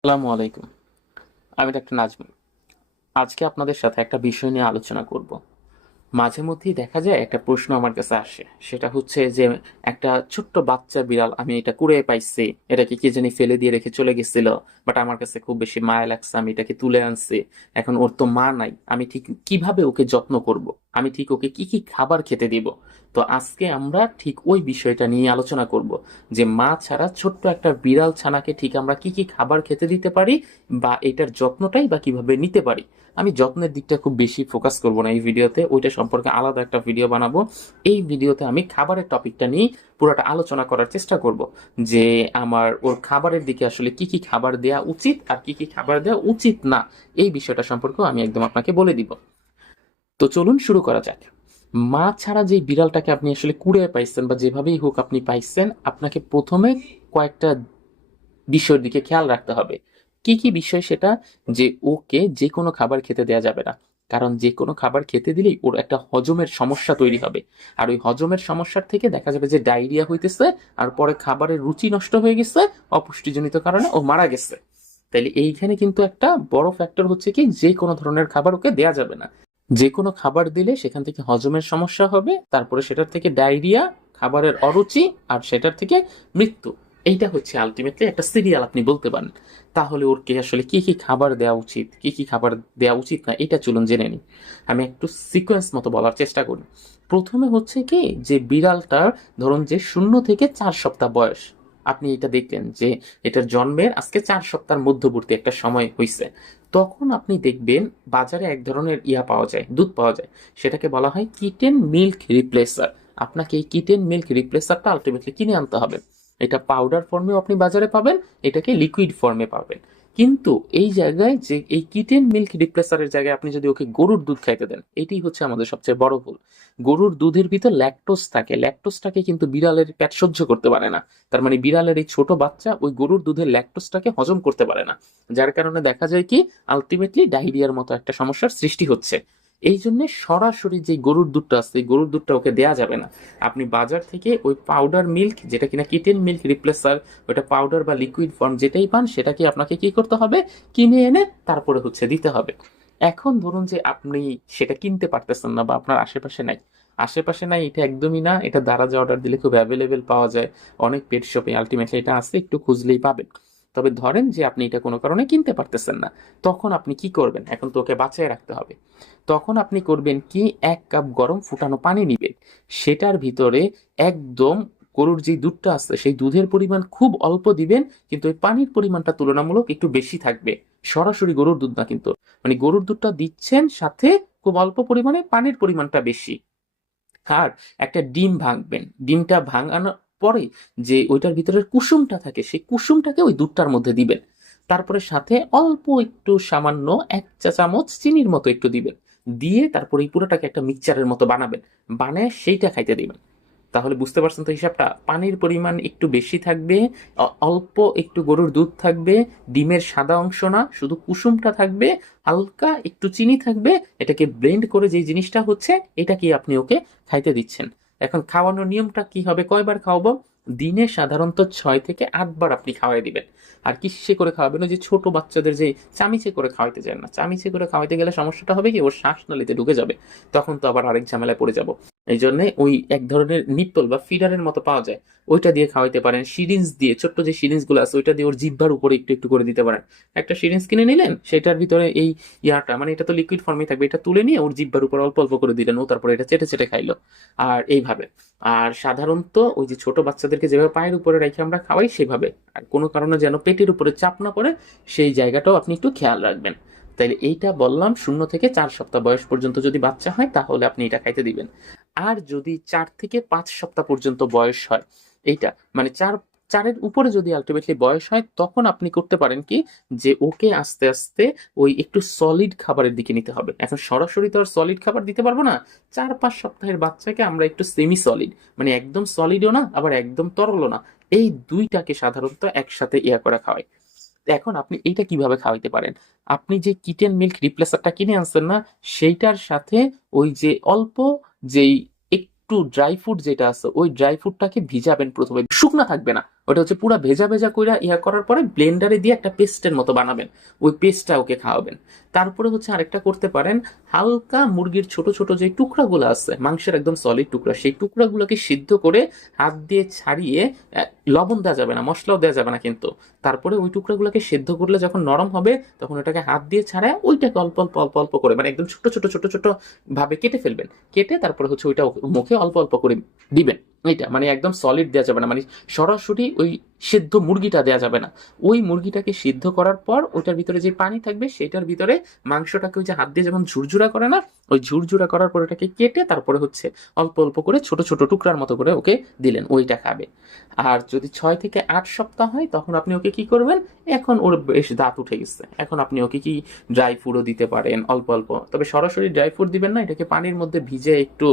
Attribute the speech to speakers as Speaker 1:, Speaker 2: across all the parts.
Speaker 1: আসসালামু আলাইকুম। আমি ডাক্তার নাজমুল। আজকে আপনাদের সাথে একটা বিষয় নিয়ে আলোচনা করব। মাঝে মধ্যেই দেখা যায় একটা প্রশ্ন আমার কাছে আসে। সেটা হচ্ছে যে, একটা ছোট্ট বাচ্চা বিড়াল, আমি এটা কুড়ে পাইছি, এটাকে কি জানি ফেলে দিয়ে রেখে চলে গেছিল বাট আমার কাছে খুব বেশি মায়া লাগছে, আমি এটাকে তুলে আনছি, এখন ওর তো মা নাই, আমি ঠিক কীভাবে ওকে যত্ন করব? আমি ঠিক ওকে কি কি খাবার খেতে দিব? তো আজকে আমরা ঠিক ওই বিষয়টা নিয়ে আলোচনা করব যে মা ছাড়া ছোট্ট একটা বিড়াল ছানাকে ঠিক আমরা কি কি খাবার খেতে দিতে পারি বা এটার যত্নটাই বা কীভাবে নিতে পারি? আমি যত্নের দিকটা খুব বেশি ফোকাস করব না এই ভিডিওতে, ওইটা সম্পর্কে আলাদা একটা ভিডিও বানাবো। এই ভিডিওতে আমি খাবারের টপিকটা নিয়ে পুরোটা আলোচনা করার চেষ্টা করব যে আমার ওর খাবারের দিকে আসলে কি কি খাবার দেওয়া উচিত আর কি কি খাবার দেওয়া উচিত না, এই বিষয়টা সম্পর্কেও আমি একদম আপনাকে বলে দিব। তো চলুন শুরু করা যাক। মা ছাড়া যে বিড়ালটাকে আপনি আসলে কুড়ে পাইছেন বা যেভাবেই হোক আপনি পাইছেন, আপনাকে প্রথমে কয়েকটা বিষয়ের দিকে খেয়াল রাখতে হবে। কি কি বিষয় সেটা? যে ওকে যে কোনো খাবার খেতে দেওয়া যাবে না। কারণ যে কোনো খাবার খেতে দিলেই ওর একটা হজমের সমস্যা তৈরি হবে। আর ওই হজমের সমস্যার থেকে দেখা যাবে যে ডায়রিয়া হইতেছে, আর পরে খাবারের রুচি নষ্ট হয়ে গেছে, অপুষ্টিজনিত কারণে ও মারা গেছে। তাইলে এইখানে কিন্তু একটা বড় ফ্যাক্টর হচ্ছে কি, যে কোনো ধরনের খাবার ওকে দেয়া যাবে না। যে কোনো খাবার দিলে সেখান থেকে হজমের সমস্যা হবে, তারপরে সেটার থেকে ডায়রিয়া, খাবারের অরুচি আর সেটার থেকে মৃত্যু। এইটা হচ্ছে আলটিমেটলি একটা সিরিয়াল আপনি বলতে পারেন। তাহলে ওরকে আসলে কি কি খাবার দেওয়া উচিত, কি কি খাবার দেওয়া উচিত না, এটা চলুন জেনে নিই। আমি একটু সিকোয়েন্স মতো বলার চেষ্টা করি। প্রথমে হচ্ছে কি, যে বিড়ালটার ধরুন যে শূন্য থেকে চার সপ্তাহ বয়স। আপনি এটা দেখলেন যে এটার জন্মের আজকে চার সপ্তাহের মধ্যবর্তী একটা সময় হয়েছে তখন আপনি দেখবেন বাজারে এক ধরনের ইয়া পাওয়া যায়, দুধ পাওয়া যায়। সেটাকে বলা হয় কিটেন মিল্ক রিপ্লেসার। আপনাকে এই কিটেন মিল্ক রিপ্লেসারটা আলটিমেটলি কিনে আনতে হবে। এটা পাউডার ফর্মেও আপনি বাজারে পাবেন, এটাকে লিকুইড ফর্মে পাবেন। কিন্তু এই জায়গায় যে এই কিটেন মিল্ক রিপ্লেসারের জায়গায় আপনি যদি ওকে গরুর দুধ খাইতে দেন এটি হচ্ছে আমাদের সবচেয়ে বড় ভুল। গরুর দুধের ভিতর ল্যাকটোস থাকে। ল্যাকটোসটাকে কিন্তু বিড়ালের পেট সহ্য করতে পারে না। তার মানে বিড়ালের এই ছোট বাচ্চা ওই গরুর দুধের ল্যাকটোসটাকে হজম করতে পারে না। যার কারণে দেখা যায় কি আলটিমেটলি ডায়রিয়ার মতো একটা সমস্যার সৃষ্টি হচ্ছে। এই জন্য সরাসরি যে গরুর দুধটা আছে গরুর দুধটা ওকে দেয়া যাবে না। আপনি বাজার থেকে ওই পাউডার মিল্ক যেটা কিনা কিটেন মিল্ক রিপ্লেসার ওটা পাউডার বা লিকুইড ফর্ম যেটাই পান, সেটাকে আপনাকে কি করতে হবে? কিনে এনে তারপরে হচ্ছে দিতে হবে। এখন ধরুন যে আপনি সেটা কিনতে পারতেছেন না বা আপনার আশেপাশে নাই। আশেপাশে নাই এটা একদমই না। এটা দারাজে অর্ডার দিলে খুব অ্যাভেলেবেল পাওয়া যায়। অনেক পেট শপে আলটিমেটলি এটা আছে, একটু খুঁজলেই পাবেন। তবে ধরেন যে আপনি এটা কোনো কারণে কিনতে পারতেছেন না, তখন আপনি কি করবেন? এখন তোকে বাঁচিয়ে রাখতে হবে। তখন আপনি করবেন কি, এক কাপ গরম ফুটানো পানি নিবেন। সেটার ভিতরে একদম গরুর যে দুধটা আছে, সেই দুধের পরিমাণ খুব অল্প দিবেন, কিন্তু ওই পানির পরিমাণটা তুলনামূলক একটু বেশি থাকবে। সরাসরি গরুর দুধ না কিন্তু। মানে গরুর দুধটা দিচ্ছেন সাথে খুব অল্প পরিমাণে পানির পরিমাণটা বেশি। আর একটা ডিম ভাঙবেন। ডিমটা ভাঙানোর পরে যে ওইটার ভিতরের কুসুমটা থাকে, সেই কুসুমটাকে ওই দুধটার মধ্যে দিবেন। তারপরে সাথে অল্প একটু সামান্য এক চা চামচ চিনির মতো একটু দিবেন। দিয়ে তারপরে এই পুরোটাকে একটা মিক্সচারের মতো বানাবেন। বানায় সেইটা খাইতে দিবেন। তাহলে বুঝতে পারছেন তো হিসাবটা? পানির পরিমাণ একটু বেশি থাকবে অল্প একটু গরুর দুধ থাকবে, ডিমের সাদা অংশ না, শুধু কুসুমটা থাকবে, হালকা একটু চিনি থাকবে, এটাকে ব্লেন্ড করে যে জিনিসটা হচ্ছে এটা কি আপনি ওকে খাইতে দিচ্ছেন। এখন খাওয়ানোর নিয়মটা কি হবে? কয়বার খাওয়াবো? দিনে সাধারণত ছয় থেকে আটবার আপনি খাওয়াই দিবেন। আর কিসে করে খাওয়াবেন? যে ছোট বাচ্চাদের যে চামিচে করে খাওয়াইতে যায় না। চামিচে করে খাওয়াইতে গেলে সমস্যাটা হবে কি? ওর শ্বাসনালীতে ঢুকে যাবে। তখন তো আবার আরেক ঝামেলায় পড়ে যাব। এই জন্য ওই এক ধরনের নিপ্পল বা ফিডারের মতো পাওয়া যায়। ওইটা দিয়ে খাওয়াইতে পারেন, সিরিঞ্জ দিয়ে, ছোট্ট যে সিরিঞ্জগুলো আছে, ওইটা দিয়ে ওর জিব্বার উপরে একটু একটু করে দিতে পারেন। একটা সিরিঞ্জ কিনে নিলেন, সেটার ভিতরে এই ইয়াটা মানে এটা তো লিকুইড ফর্মে থাকবে, এটা তুলে নিয়ে ওর জিব্বার উপর অল্প অল্প করে দিলেন, ও তারপরে এটা চেটে চেটে খাইলো। আর এইভাবে। আর সাধারণত ওই যে ছোট বাচ্চাদেরকে যেভাবে পায়ের উপরে রেখে আমরা খাওয়াই, সেভাবে। আর কোনো কারণে যেন পেটের উপরে চাপ না পড়ে, সেই জায়গাটাও আপনি একটু খেয়াল রাখবেন। তাইলে এইটা বললাম, শূন্য থেকে চার সপ্তাহ বয়স পর্যন্ত যদি বাচ্চা হয়, তাহলে আপনি এটা খাইতে দিবেন। আর যদি চার থেকে পাঁচ সপ্তাহ পর্যন্ত বয়স হয়, এইটা মানে চার, চারের উপরে যদি আলটিমেটলি বয়স হয়, তখন আপনি করতে পারেন কি, যে ওকে আস্তে আস্তে ওই একটু সলিড খাবারের দিকে নিতে হবে। এখন সরাসরি তো আর সলিড খাবার দিতে পারব না। চার, পাঁচ সপ্তাহের বাচ্চাকে আমরা একটু সেমি সলিড মানে একদম সলিডও না, আবার একদম তরলও না। এই দুইটাকে সাধারণত একসাথে ইয়া করা খাওয়াই। এখন আপনি এইটা কীভাবে খাওয়াইতে পারেন? আপনি যে কিটেন মিল্ক রিপ্লেসারটা কিনে আনছেন না, সেইটার সাথে ওই যে অল্প যেই একটু ড্রাই ফ্রুট যেটা আছে ওই ড্রাই ফ্রুটটাকে ভিজাবেন প্রথমে। শুকনা থাকবে না। ওটা হচ্ছে পুরো ভেজা ভেজা কইরা ইয়া করার পরে ব্লেন্ডারে দিয়ে একটা পেস্টের মতো বানাবেন। ওই পেস্টটা ওকে খাওয়াবেন। তারপরে হচ্ছে আরেকটা করতে পারেন, হালকা মুরগির ছোট ছোট যে টুকরাগুলো আছে, মাংসের একদম সলিড টুকরা, সেই টুকরাগুলোকে সিদ্ধ করে হাত দিয়ে ছাড়িয়ে লবণ দেওয়া যাবে না, মশলাও দেওয়া যাবে না কিন্তু। তারপরে ওই টুকরাগুলোকে সেদ্ধ করলে যখন নরম হবে, তখন ওটাকে হাত দিয়ে ছাড়ায় ওইটাকে অল্প অল্প অল্প অল্প করে মানে একদম ছোট ছোট ছোট ছোট ভাবে কেটে ফেলবেন। কেটে তারপরে হচ্ছে ওইটা মুখে অল্প অল্প করে দিবেন। এইটা মানে একদম সলিড দেওয়া যাবে না। মানে সরাসরি ওই সেদ্ধ মুরগিটা দেওয়া যাবে না। ওই মুরগিটাকে সিদ্ধ করার পর ওটার ভিতরে যে পানি থাকবে সেটার ভিতরে মাংসটাকে ওই যে হাত দিয়ে যেমন ঝুরঝুরা করে না, ওই ঝুরঝুরা করার পর ওটাকে কেটে তারপরে হচ্ছে অল্প অল্প করে ছোট ছোট টুকরার মতো করে ওকে দিলেন, ওইটা খাবে। আর যদি ছয় থেকে আট সপ্তাহ হয় তখন আপনি ওকে কি করবেন? এখন ওর বেশ দাঁত উঠে গেছে। এখন আপনি ওকে কি ড্রাই ফ্রুটও দিতে পারেন, অল্প অল্প। তবে সরাসরি ড্রাই ফ্রুট দিবেন না, এটাকে পানির মধ্যে ভিজে একটু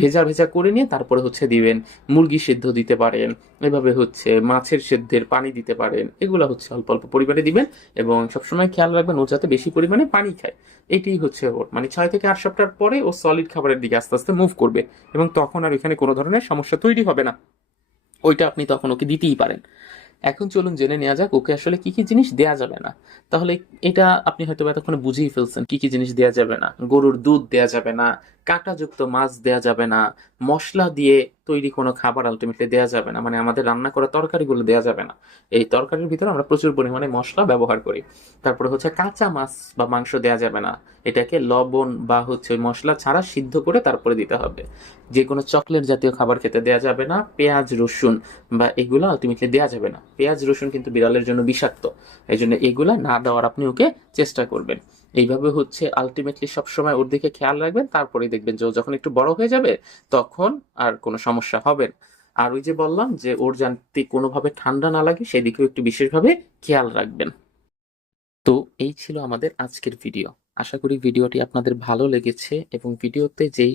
Speaker 1: ভেজা ভেজা করে নিয়ে তারপরে হচ্ছে দিবেন। মুরগি সিদ্ধ দিতে পারেন। এভাবে হচ্ছে মাছের সেদ্ধের পানি দিতে পারেন। এগুলো হচ্ছে অল্প অল্প পরিমাণে দিবেন এবং সবসময় খেয়াল রাখবেন ও যাতে বেশি পরিমাণে পানি খায়। এটাই হচ্ছে ওর মানে ছয় থেকে আট সপ্তাহ পরে ও সলিড খাবারের দিকে আস্তে আস্তে মুভ করবে এবং তখন আর এখানে কোনো ধরনের সমস্যা তৈরি হবে না। ওইটা আপনি তখন ওকে দিতেই পারেন। এখন চলুন জেনে নেওয়া যাক ওকে আসলে কি কি জিনিস দেয়া যাবে না। তাহলে এটা আপনি হয়তো এতক্ষণে বুঝেই ফেলছেন কি কি জিনিস দেয়া যাবে না। গরুর দুধ দেয়া যাবে না কাঁটাযুক্ত মাছ দেয়া যাবে না, মশলা দিয়ে তৈরি কোনো খাবার আলটিমেটলি দেওয়া যাবে না মানে আমাদের রান্না করা তরকারিগুলো দেওয়া যাবে না। এই তরকারির ভিতরে আমরা প্রচুর পরিমাণে মশলা ব্যবহার করি। তারপরে হচ্ছে কাঁচা মাছ বা মাংস দেওয়া যাবে না, এটাকে লবণ বা হচ্ছে মশলা ছাড়া সিদ্ধ করে তারপরে দিতে হবে। যে কোনো চকলেট জাতীয় খাবার খেতে দেওয়া যাবে না, পেঁয়াজ, রসুন বা এগুলো আলটিমেটলি দেওয়া যাবে না। পেঁয়াজ, রসুন কিন্তু বিড়ালের জন্য বিষাক্ত এই জন্য এগুলা না দেওয়ার আপনি ওকে চেষ্টা করবেন। এইভাবে হচ্ছে আলটিমেটলি সবসময় ওর দিকে খেয়াল রাখবেন, তারপরেই দেখবেন যে ও যখন একটু বড় হয়ে যাবে, তখন আর কোনো সমস্যা হবে আর ওই যে বললাম যে ওর জানতে কোনোভাবে ঠান্ডা না লাগে, সেদিকেও একটু বিশেষভাবে খেয়াল রাখবেন। তো এই ছিল আমাদের আজকের ভিডিও আশা করি ভিডিওটি আপনাদের ভালো লেগেছে এবং ভিডিওতে যেই